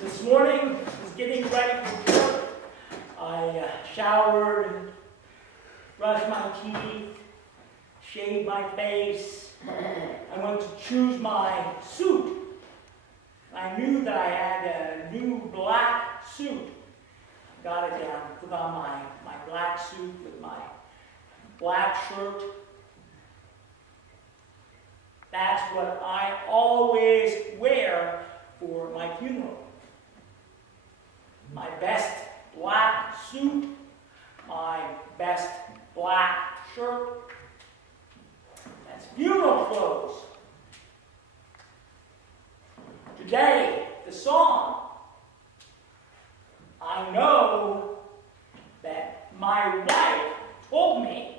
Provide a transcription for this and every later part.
This morning, I was getting ready for work. I showered, brushed my teeth, shaved my face. I went to choose my suit. I knew that I had a new black suit. I got it down, put on my black suit with my black shirt. That's what I always wear for my funeral. My best black suit, my best black shirt. That's funeral clothes. Today, the song. I know that my wife told me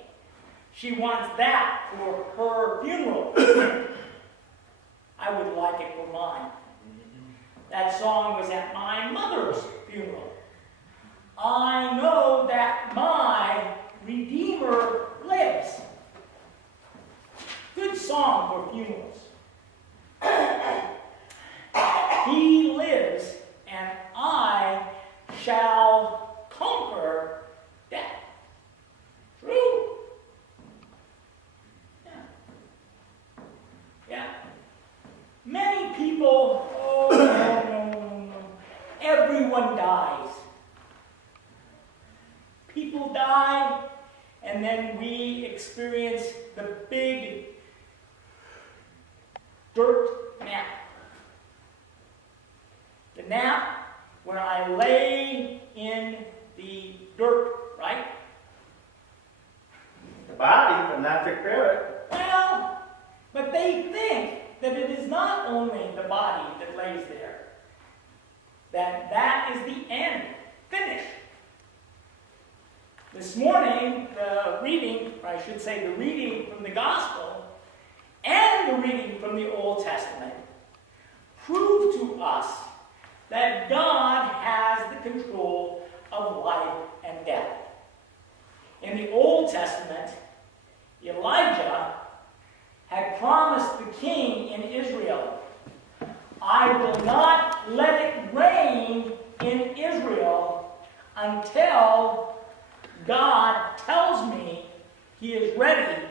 she wants that for her funeral. I would like it for mine. That song was at my mother's funeral. I know that my Redeemer lives. Good song for funerals. He lives, and I shall conquer death. True? Yeah. Many people, no. Everyone dies. People die, and then we experience the big dirt nap. The nap where I lay in the dirt, right? The body, but not the spirit. Well, but they think that it is not only the body that lays there, that is the end, finish. This morning, the reading, or I should say the reading from the Gospel and the reading from the Old Testament prove to us that God has the control of life and death. In the Old Testament, Elijah had promised the king in Israel, I will not let it rain in Israel until God tells me he is ready.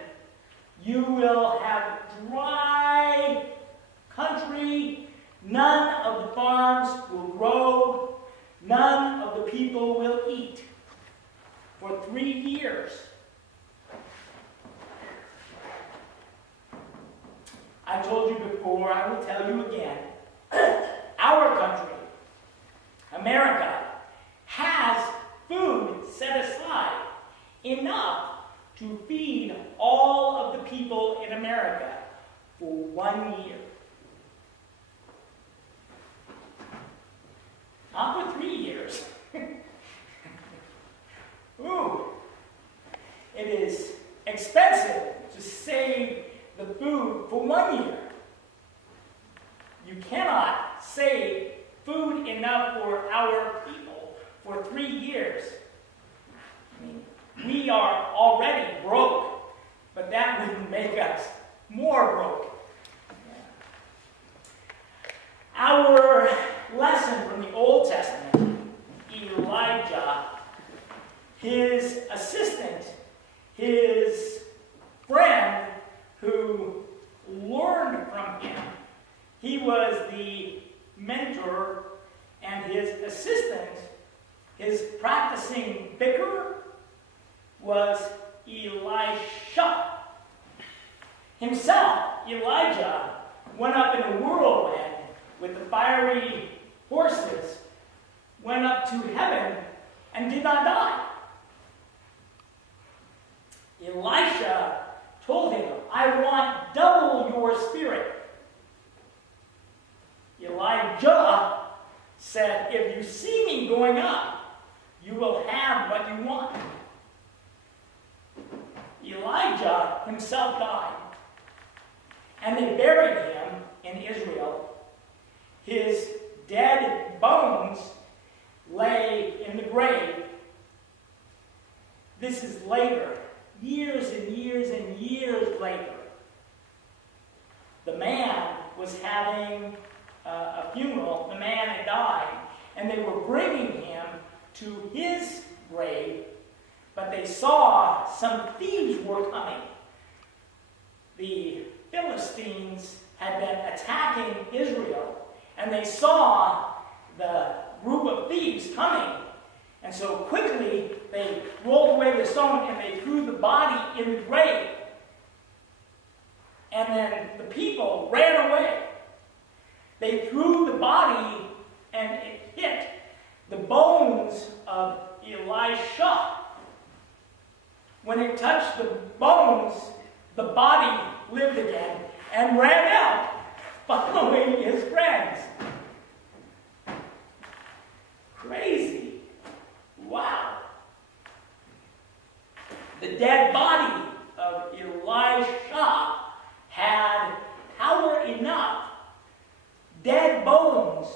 You will have dry country. None of the farms will grow. None of the people will eat for 3 years. I told you before, I will tell you again. Our country, America, has food set aside enough to feed all of the people in America for 1 year. Not for 3 years. Ooh. It is expensive to save the food for 1 year. You cannot save food enough for our people for 3 years. I mean, we are already broke, but that wouldn't make us more broke. Our lesson from the Old Testament, Elijah, his assistant, his friend who learned from him, he was the mentor, and his assistant, his practicing vicar, was Elisha. Himself, Elijah, went up in a whirlwind with the fiery horses, went up to heaven, and did not die. Elisha told him, I want double your spirit. Elijah said, if you see me going up, you will have what you want. Elijah himself died, and they buried him in Israel. His dead bones lay in the grave. This is later, years and years and years later. The man was having a funeral. The man had died. and they were bringing him to his grave, but they saw some thieves were coming. The Philistines had been attacking Israel, and they saw the group of thieves coming. And so quickly they rolled away the stone and they threw the body in the grave. And then the people ran away. They threw the body and it hit the bones of Elisha. When it touched the bones, the body lived again and ran out, following his friends. Crazy. Wow. The dead body of Elisha had power enough, dead bones,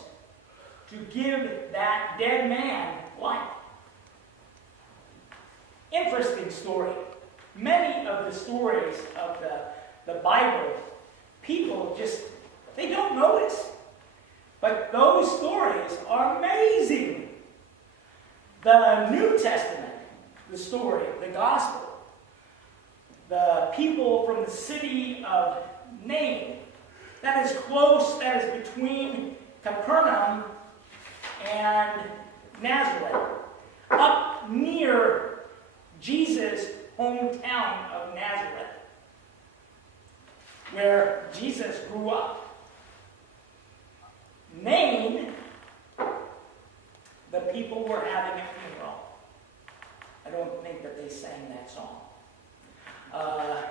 to give that dead man life. Interesting story. Many of the stories of the Bible, people they don't notice. But those stories are amazing. The New Testament, the story, the gospel, the people from the city of Nain, that is close, that is between Capernaum and Nazareth, up near Jesus' hometown of Nazareth, where Jesus grew up. Nain, the people were having a funeral. I don't think that they sang that song.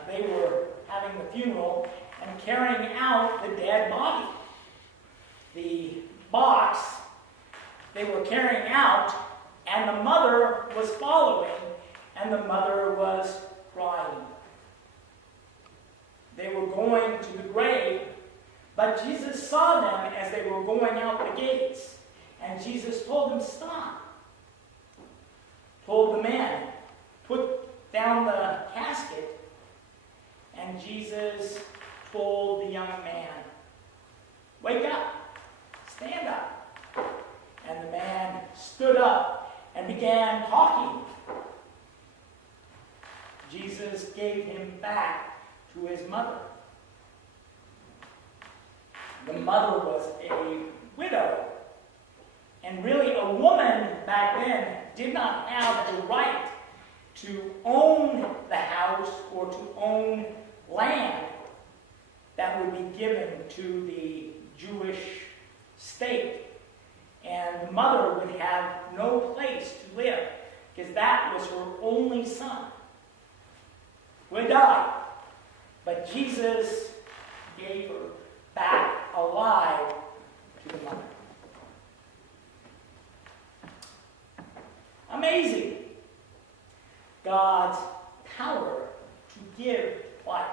They were having the funeral and carrying out the dead body. The box they were carrying out, and the mother was following, and the mother was crying. They were going to the grave, but Jesus saw them as they were going out the gates, and Jesus told them, stop. Told the man, put down the casket, and Jesus told the young man, wake up, stand up. And the man stood up and began talking. Jesus gave him back to his mother. The mother was a widow. And really, a woman back then did not have the right to own the house or to own land that would be given to the Jewish state. And the mother would have no place to live because that was her only son who had died. But Jesus gave her back alive to the mother. Amazing. God's power to give life.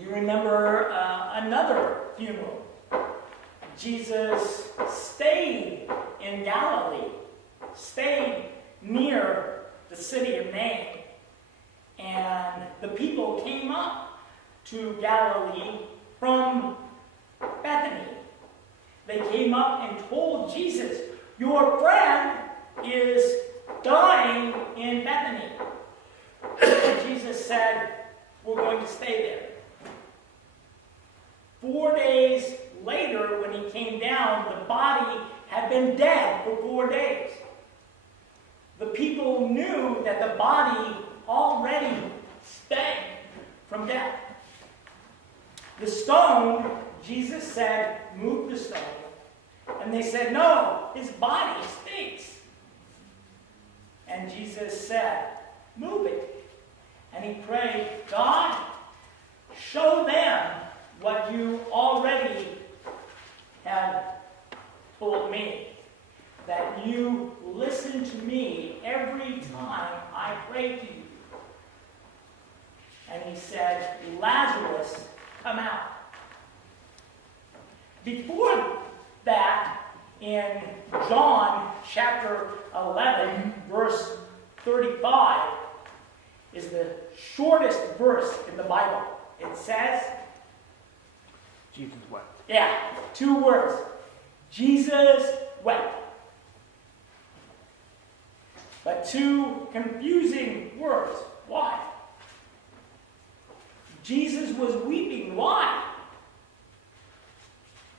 You remember another funeral. Jesus stayed in Galilee, stayed near the city of Nain, and the people came up to Galilee from Bethany. They came up and told Jesus, your friend is dying in Bethany. And Jesus said, we're going to stay there. 4 days later, when he came down, the body had been dead for 4 days. The people knew that the body already stank from death. The stone, Jesus said, move the stone. And they said, no, his body stinks. And Jesus said, move it. And he prayed, God, show them what you already have told me, that you listen to me every time I pray to you. And he said, Lazarus, come out. Before that, in John chapter 11, verse 35, is the shortest verse in the Bible. It says, Jesus wept. yeah, 2 words. Jesus wept. But two confusing words. Why? Jesus was weeping. Why?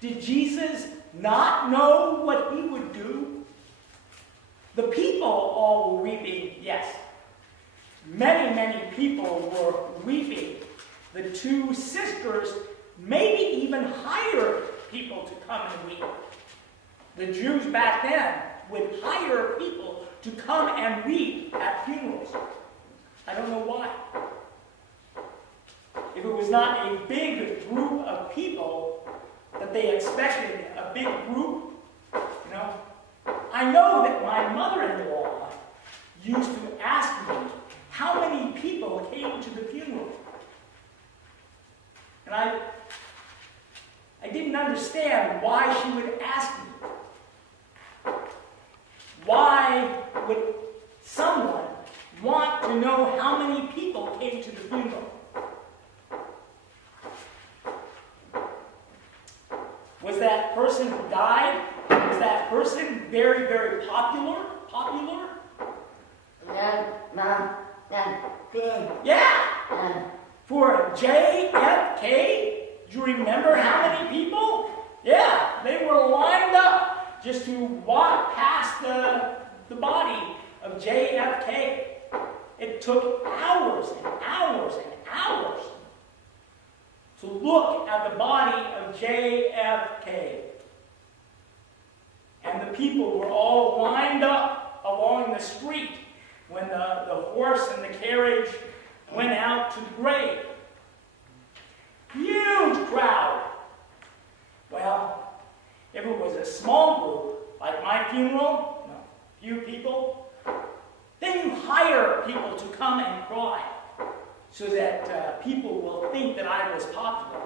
Did Jesus not know what he would do? The people all were weeping, yes. Many, many people were weeping. The two sisters maybe even hired people to come and weep. The Jews back then would hire people to come and weep at funerals. I don't know why. If it was not a big group of people that they expected, a big group, you know. I know that my mother-in-law used to ask me how many people came to the funeral. And I didn't understand why she would ask me. Why would someone want to know how many people came to the funeral? Was that person who died, was that person very, very popular? Yeah! For JFK, do you remember how many people? Yeah, they were lined up just to walk past the body of JFK. It took hours and hours and hours to look at the body of JFK. And the people were all lined up along the street when the horse and the carriage went out to the grave. Huge crowd. Well, if it was a small group, like my funeral, few people, then you hire people to come and cry so that people will think that I was popular.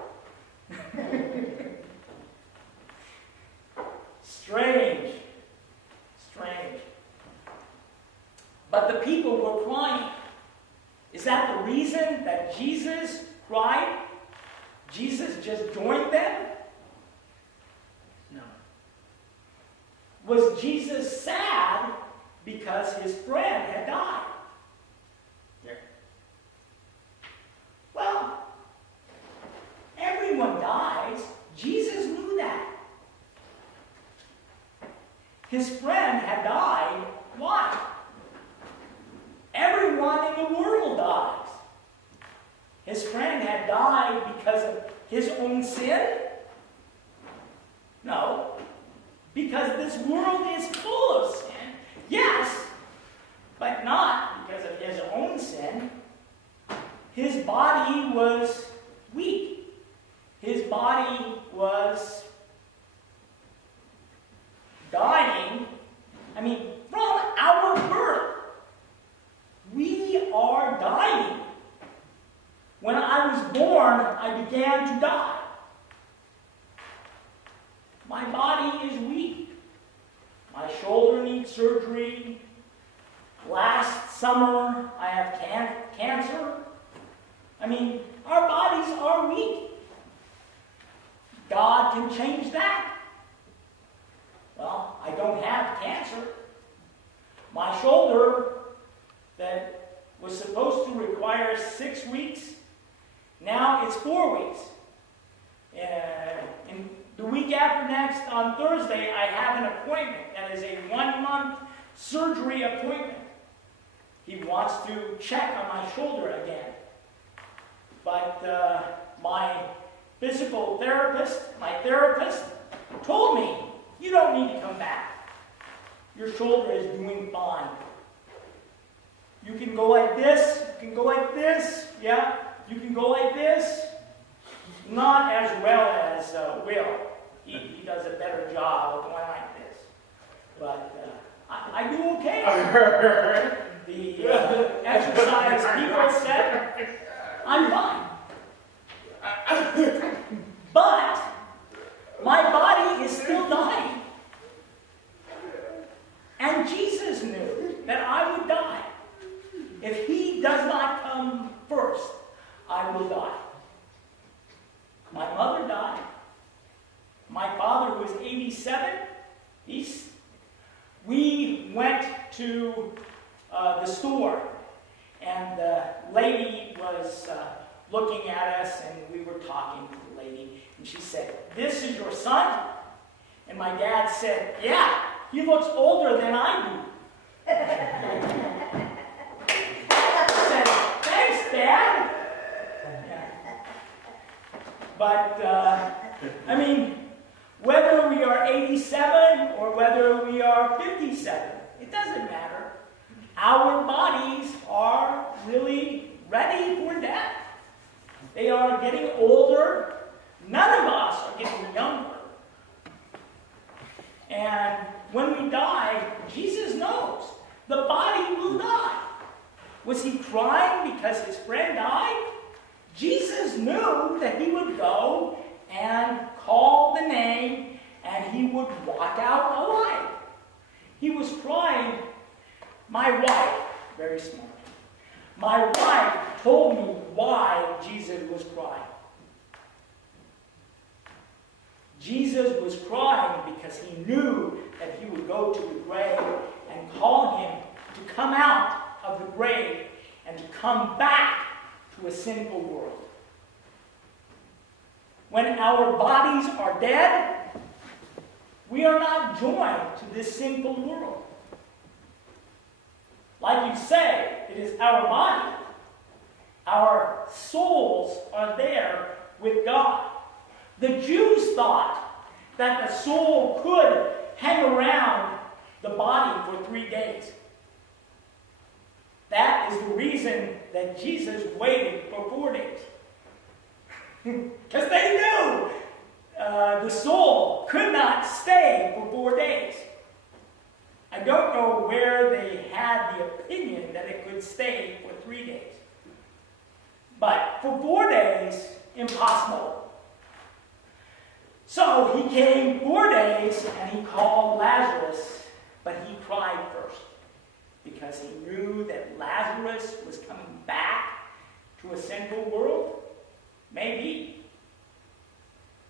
Strange. But the people were crying. Is that the reason that Jesus cried? Jesus just joined them? No. Was Jesus sad because his friend had died? Yeah. Well, everyone dies. Jesus knew that. His friend had died. Why? Everyone in the world dies. His friend had died because of his own sin? No. Because this world is full of sin. Yes, but not because of his own sin. His body was weak. His body was dying. From our birth, we are dying. When I was born, I began to die. My body is weak. My shoulder needs surgery. Last summer, I have cancer. Our bodies are weak. God can change that. Well, I don't have cancer. My shoulder that was supposed to require 6 weeks, now it's 4 weeks. And the week after next, on Thursday, I have an appointment that is a 1-month surgery appointment. He wants to check on my shoulder again. But my physical therapist, told me, you don't need to come back. Your shoulder is doing fine. You can go like this, you can go like this, yeah, you can go like this. Not as well as Will. He does a better job of going like this. But I do okay. The exercise people said, I'm fine. But my body is still dying. And Jesus knew that I would die. If he does not come first, I will die. My mother died. My father, who was 87, we went to the store, and the lady was looking at us, and we were talking to the lady, and she said, "This is your son?" And my dad said, "Yeah, he looks older than I do." I said, "Thanks, Dad." Yeah. But, I mean, whether we are 87 or whether we are 57, it doesn't matter. Our bodies are really ready for death. They are getting older. None of us are getting younger. And when we die, Jesus knows the body will die. Was he crying because his friend died? Jesus knew that he would go and call the name and he would walk out alive. He was crying. My wife, very smart, my wife told me why Jesus was crying. Jesus was crying because he knew that he would go to the grave and call him to come out of the grave and to come back to a sinful world. When our bodies are dead, we are not joined to this sinful world. Like you say, it is our body. Our souls are there with God. The Jews thought that the soul could hang around the body for 3 days. That is the reason that Jesus waited for 4 days. Because they knew the soul could not stay for 4 days. I don't know where they had the opinion that it could stay for 3 days. But for 4 days, impossible. So he came 4 days and he called Lazarus, but he cried first because he knew that Lazarus was coming back to a sinful world. Maybe.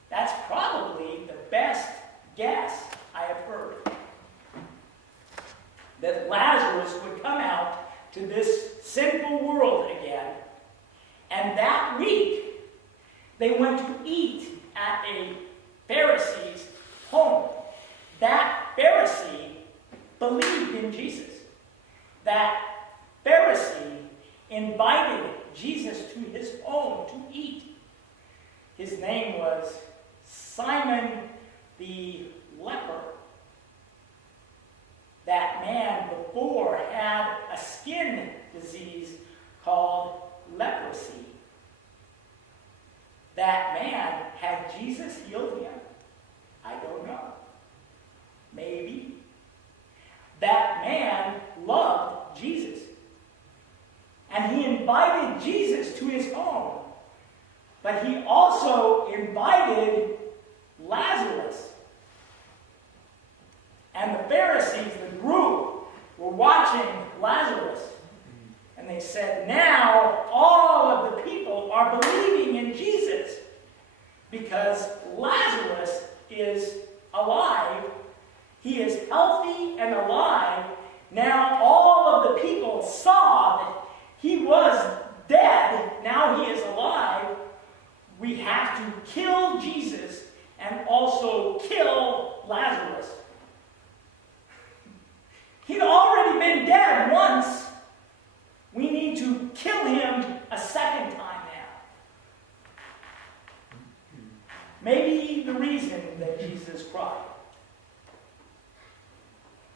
That's probably the best guess I have heard. That Lazarus would come out to this sinful world again. And that week, they went to eat at a Pharisee's home. That Pharisee believed in Jesus. That Pharisee invited Jesus to his home to eat. His name was Simon the leper. That man before had a skin disease called leprosy. That man, had Jesus healed him? I don't know. Maybe. That man loved Jesus. And he invited Jesus to his home. But he also invited Lazarus. And the Pharisees, the group, were watching Lazarus. And they said, now all of the people are believing in Jesus because Lazarus is alive. He is healthy and alive. Now all of the people saw that he was dead. Now he is alive. We have to kill Jesus and also kill Lazarus. He'd already been dead once. We need to kill him a second time now. Maybe the reason that Jesus cried.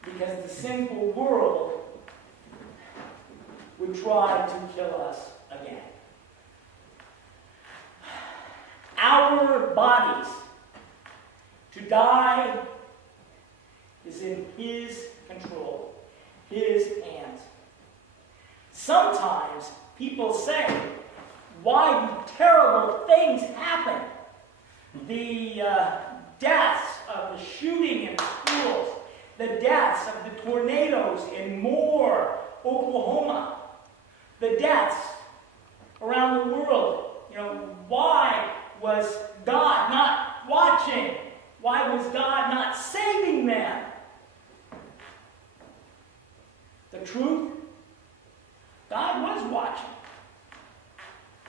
Because the sinful world would try to kill us again. Our bodies, to die, is in his control, his hands. Sometimes people say, why do terrible things happen? The deaths of the shooting in schools, the deaths of the tornadoes in Moore, Oklahoma, the deaths around the world. Why was God not watching? Why was God not saving them? The truth, God was watching.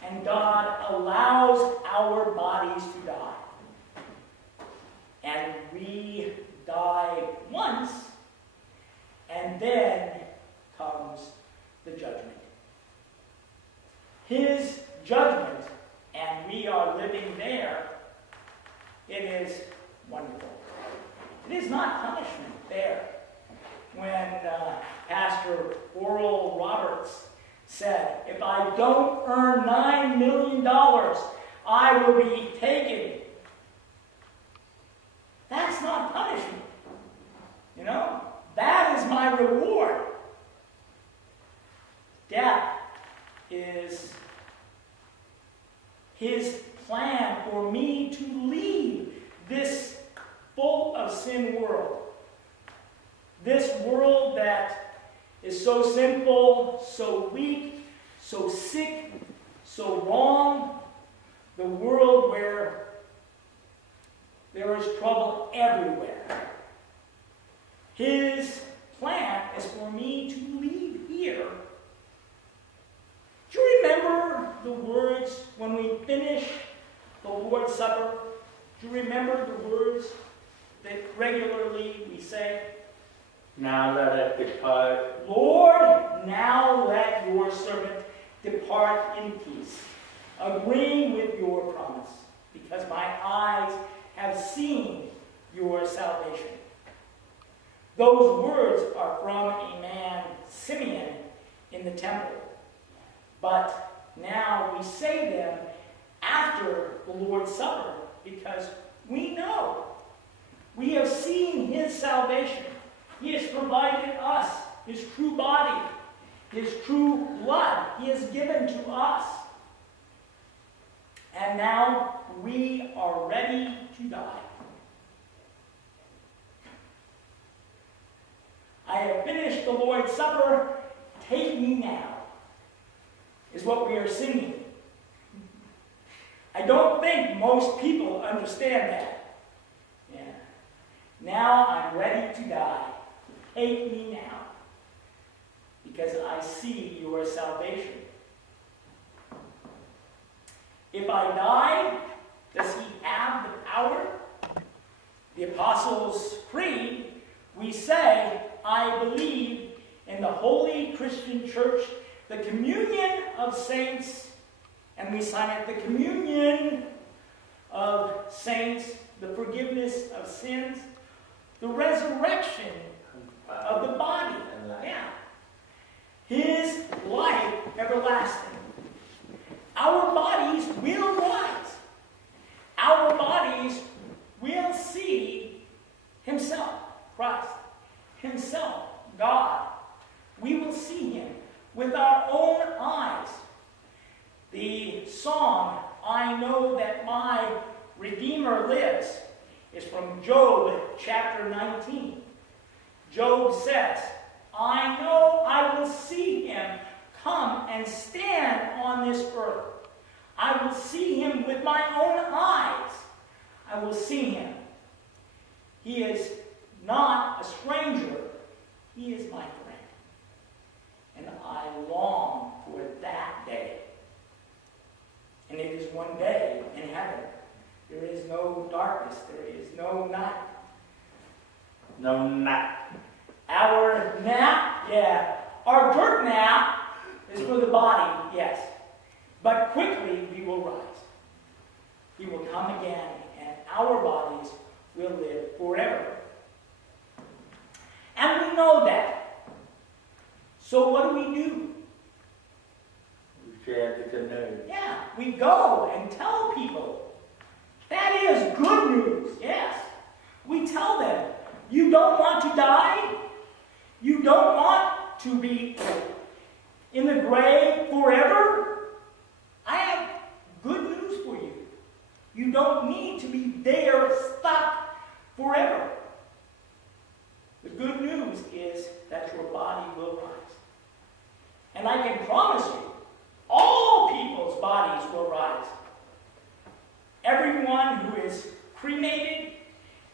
And God allows our bodies to die. And we die once, and then comes the judgment. His judgment, and we are living there. It is wonderful. It is not punishment there. When Pastor Oral Roberts said, if I don't earn $9 million, I will be taken. That's not punishment. You know, that is my reward. Death is his plan for me to leave this full of sin world. This world that is so sinful, so weak, so sick, so wrong. The world where there is trouble everywhere. His plan is for me to leave here. Do you remember the words when we finish the Lord's Supper? Do you remember the words that regularly we say? Now let us depart. Lord, now let your servant depart in peace, agreeing with your promise, because my eyes have seen your salvation. Those words are from a man, Simeon, in the temple. But now we say them after the Lord's Supper because we know. We have seen his salvation. He has provided us his true body, his true blood. He has given to us. And now we are ready to die. I have finished the Lord's Supper. Take me now, is what we are singing. I don't think most people understand that. Yeah. Now I'm ready to die. Take me now, because I see your salvation. If I die, does he have the power? The Apostles' Creed, we say, I believe in the Holy Christian Church, the communion of saints, and we sign it, the communion of saints, the forgiveness of sins, the resurrection of the body. Yeah. His life everlasting. Our bodies will rise. Our bodies will see himself, Christ, himself, God. We will see him with our own eyes. The song, I Know That My Redeemer Lives, is from Job chapter 19. Job says, I know I will see him come and stand on this earth. I will see him with my own eyes. I will see him. He is not a stranger. He is my friend. And I long for that day. And it is one day in heaven. There is no darkness. There is no night. No night. Our nap, yeah. Our dirt nap is for the body, yes. But quickly we will rise. He will come again, and our bodies will live forever. And we know that. So what do? We share the good news. Yeah, we go and tell people. That is good news, yes. We tell them, you don't want to die? You don't want to be in the grave forever? I have good news for you. You don't need to be there stuck forever. The good news is that your body will rise. And I can promise you, all people's bodies will rise. Everyone who is cremated,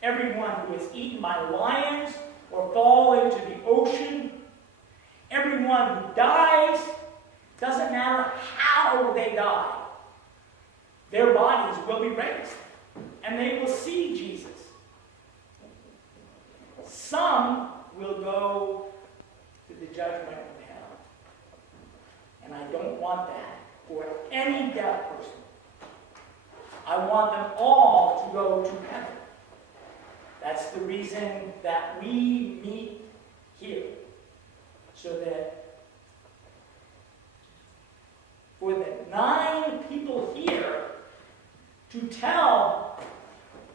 everyone who is eaten by lions or fall into the ocean, everyone who dies, doesn't matter how they die, their bodies will be raised, and they will see Jesus. Some will go to the judgment of hell. And I don't want that for any deaf person. I want them all to go to heaven. That's the reason that we meet here. So that for the 9 people here to tell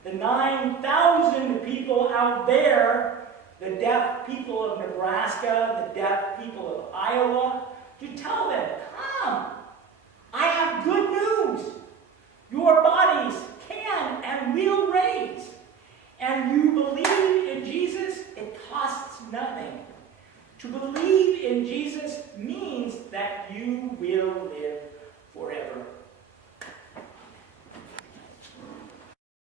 the 9,000 people out there, the deaf people of Nebraska, the deaf people of Iowa, to tell them, come, I have good news. Your bodies can and will raise. And you believe in Jesus, it costs nothing. To believe in Jesus